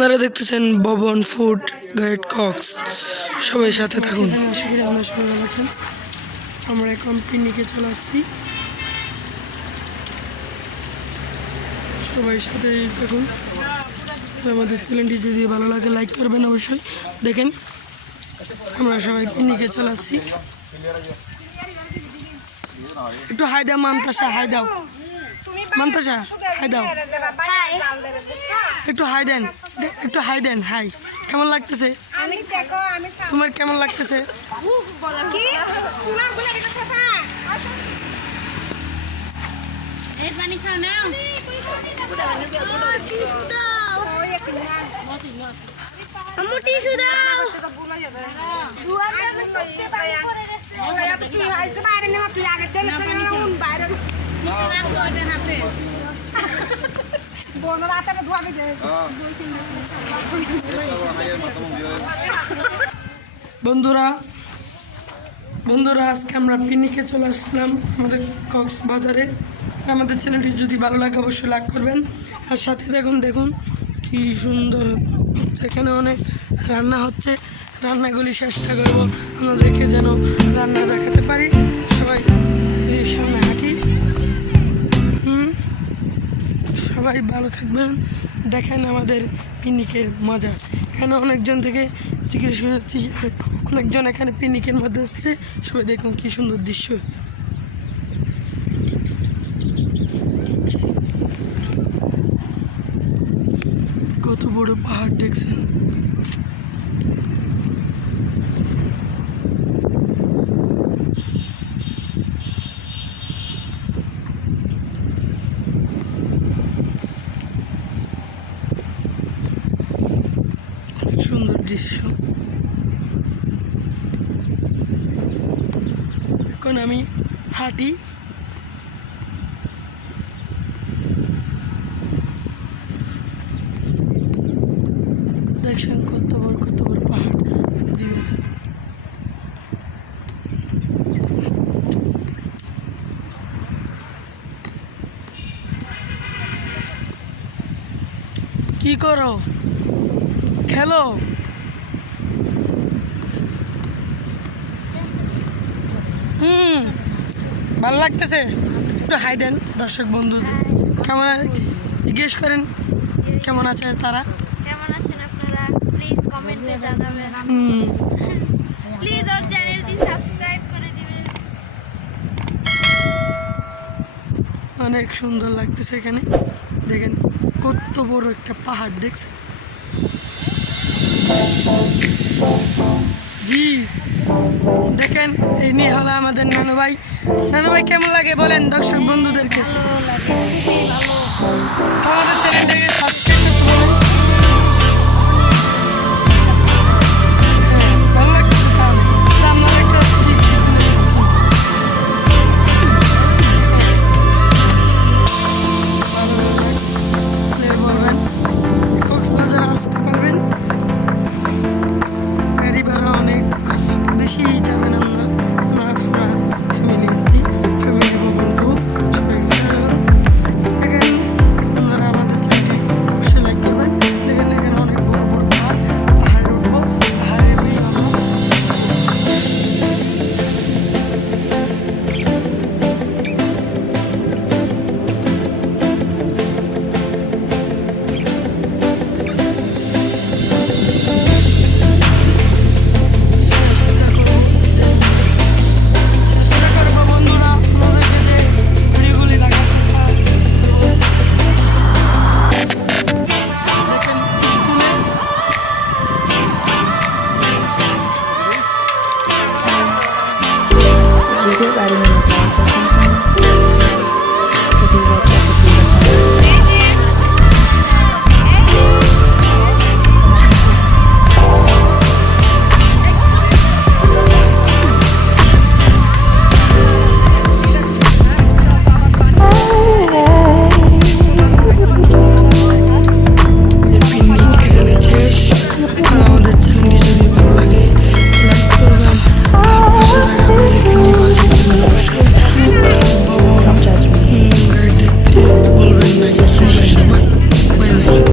আপনারা দেখতেছেন ভবন ফুড গাইড কক্স। সবাই সাথে থাকুন। আমরা এখন পিকনিকে চলে আসছি, সবাই সাথে থাকুন। আমাদের চ্যানেলটি যদি ভালো লাগে লাইক করবেন, অবশ্যই দেখেন। আমরা সবাই পিকনিকে চলে আসছি। একটু হাই দাও মান্তাসা, হাই দাও মান্তাসা, হাই দাও, একটু হাই দেন, একটু হাই দেন। হাই, কেমন লাগতেছে? তোমার কেমন লাগতেছে? বন্ধুরা আজকে আমরা পিকনিকে চলে আসলাম আমাদের কক্সবাজারে। আমাদের চ্যানেলটি যদি ভালো লাগে অবশ্যই লাইক করবেন, আর সাথে দেখুন কি সুন্দর হচ্ছে। এখানে অনেক রান্না হচ্ছে, রান্নাগুলি চেষ্টা করবো আমাদেরকে যেন রান্না দেখাতে পারি। সবাই সামনে হাঁটি। সবাই ভালো থাকবেন, দেখেন আমাদের পিকনিকের মজা। এখানে অনেকজন থেকে জিজ্ঞেস করছি, অনেকজন এখানে পিকনিকের মধ্যে আসছে। সবাই দেখুন কি সুন্দর দৃশ্য। কত বড় পাহাড় দেখছেন। সুন্দর দৃশ্য। এখন আমি হাঁটি। দেখছেন কত বড় পাহাড় দিয়েছে। কি করো? খেলো? ভালো লাগতেছে? একটু হাই দেন দর্শক বন্ধুদের। কেমন জিজ্ঞেস করেন কেমন আছে তারা। কেমন আছেন আপনারা? প্লিজ কমেন্টে জানাবেন। প্লিজ ওর চ্যানেলটি সাবস্ক্রাইব করে দিবেন। অনেক সুন্দর লাগতেছে এখানে। দেখেন কত বড় একটা পাহাড় দেখছেন। জি দেখেন, এই নিয়ে হলো আমাদের নানু ভাই। নানু ভাই কেমন লাগে বলেন দর্শক বন্ধুদেরকে। আমাদের চ্যানেলটাকে